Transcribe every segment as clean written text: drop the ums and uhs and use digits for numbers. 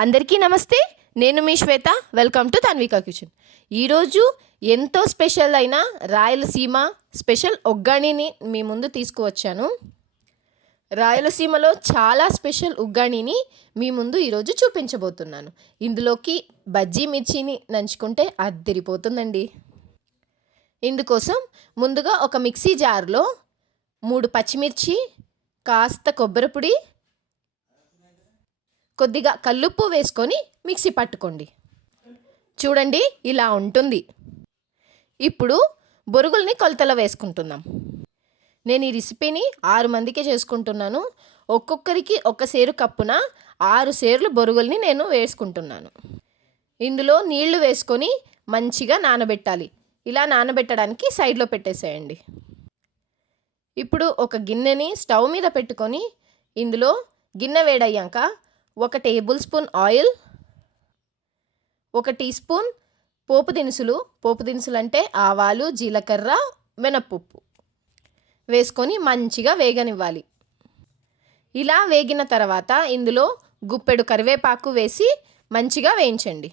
అందరికీ నమస్తే. నేను మీ Shweta. Welcome to Tanvika kitchen. ఈరోజు ఎంతో స్పెషల్ అయిన రాయలసీమ స్పెషల్ ఒగ్గాణిని మీ ముందు తీసుకువచ్చాను. రాయలసీమలో చాలా స్పెషల్ ఉగ్గాణిని మీ ముందు ఈరోజు చూపించబోతున్నాను. ఇందులోకి బజ్జీ మిర్చిని నంచుకుంటే అద్దిరిపోతుందండి. ఇందుకోసం ముందుగా ఒక మిక్సీ జార్లో 3 పచ్చిమిర్చి, కాస్త కొబ్బరి పొడి, కొద్దిగా కల్లుప్పు వేసుకొని మిక్సీ పట్టుకోండి. చూడండి, ఇలా ఉంటుంది. ఇప్పుడు బొరుగుల్ని కొలతలో వేసుకుంటున్నాం. నేను ఈ రెసిపీని 6 మందికి చేసుకుంటున్నాను. ఒక్కొక్కరికి ఒక సేరు కప్పున 6 సేర్లు బొరుగుల్ని నేను వేసుకుంటున్నాను. ఇందులో నీళ్లు వేసుకొని మంచిగా నానబెట్టాలి. ఇలా నానబెట్టడానికి సైడ్లో పెట్టేసేయండి. ఇప్పుడు ఒక గిన్నెని స్టవ్ మీద పెట్టుకొని ఇందులో గిన్నె వేడయ్యాక 1 tablespoon oil, 1 teaspoon పోపు దినుసులు అంటే ఆవాలు, జీలకర్ర, మినప్పప్పు వేసుకొని మంచిగా వేగనివ్వాలి. ఇలా వేగిన తర్వాత ఇందులో గుప్పెడు కరివేపాకు వేసి మంచిగా వేయించండి.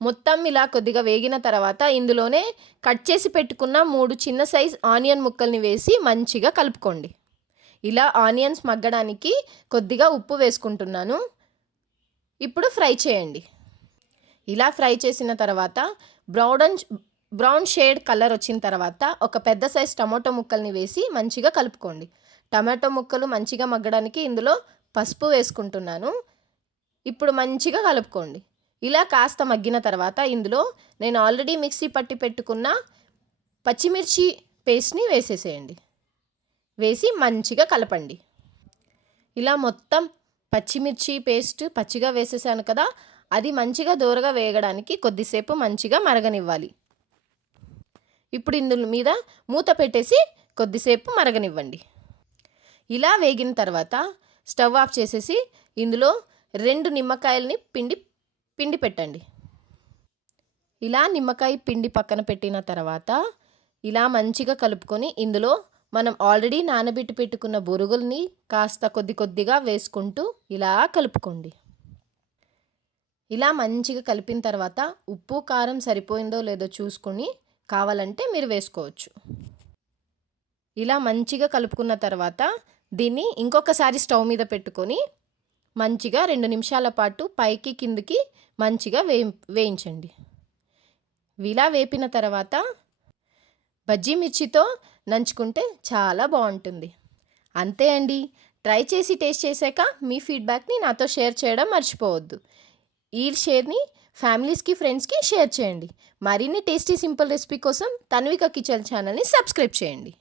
మొత్తం ఇలా కొద్దిగా వేగిన తర్వాత ఇందులోనే కట్ చేసి పెట్టుకున్న 3 చిన్న సైజ్ ఆనియన్ ముక్కల్ని వేసి మంచిగా కలుపుకోండి. ఇలా ఆనియన్స్ మగ్గడానికి కొద్దిగా ఉప్పు వేసుకుంటున్నాను. ఇప్పుడు ఫ్రై చేయండి. ఇలా ఫ్రై చేసిన తర్వాత బ్రౌన్ షేడ్ కలర్ వచ్చిన తర్వాత ఒక పెద్ద సైజ్ టమాటో ముక్కల్ని వేసి మంచిగా కలుపుకోండి. టమాటో ముక్కలు మంచిగా మగ్గడానికి ఇందులో పసుపు వేసుకుంటున్నాను. ఇప్పుడు మంచిగా కలుపుకోండి. ఇలా కాస్త మగ్గిన తర్వాత ఇందులో నేను ఆల్రెడీ మిక్సీ పట్టి పెట్టుకున్న పచ్చిమిర్చి పేస్ట్ని వేసేసేయండి. వేసి మంచిగా కలపండి. ఇలా మొత్తం పచ్చిమిర్చి పేస్ట్ పచ్చిగా వేసేసాను కదా, అది మంచిగా దోరగా వేగడానికి కొద్దిసేపు మంచిగా మరగనివ్వాలి. ఇప్పుడు ఇందులో మీద మూత పెట్టేసి కొద్దిసేపు మరగనివ్వండి. ఇలా వేగిన తర్వాత స్టవ్ ఆఫ్ చేసేసి ఇందులో 2 నిమ్మకాయలని పిండి పెట్టండి. ఇలా నిమ్మకాయ పిండి పక్కన పెట్టిన తర్వాత ఇలా మంచిగా కలుపుకొని ఇందులో మనం ఆల్రెడీ నానబెట్టి పెట్టుకున్న బొరుగుల్ని కాస్త కొద్దిగా వేసుకుంటూ ఇలా కలుపుకోండి. ఇలా మంచిగా కలిపిన తర్వాత ఉప్పు కారం సరిపోయిందో లేదో చూసుకొని కావాలంటే మీరు వేసుకోవచ్చు. ఇలా మంచిగా కలుపుకున్న తర్వాత దీన్ని ఇంకొకసారి స్టవ్ మీద పెట్టుకొని మంచిగా 2 నిమిషాల పాటు పైకి కిందికి మంచిగా వేయించండి. ఇలా వేపిన తర్వాత బజ్జీ మిర్చితో నంచుకుంటే చాలా బాగుంటుంది. అంతే అండి. ట్రై చేసి టేస్ట్ చేశాక మీ ఫీడ్బ్యాక్ని నాతో షేర్ చేయడం మర్చిపోవద్దు. ఈ షేర్ని ఫ్యామిలీస్కి, ఫ్రెండ్స్కి షేర్ చేయండి. మరిన్ని టేస్టీ సింపుల్ రెసిపీ కోసం తన్విక కిచెన్ ఛానల్ని సబ్స్క్రైబ్ చేయండి.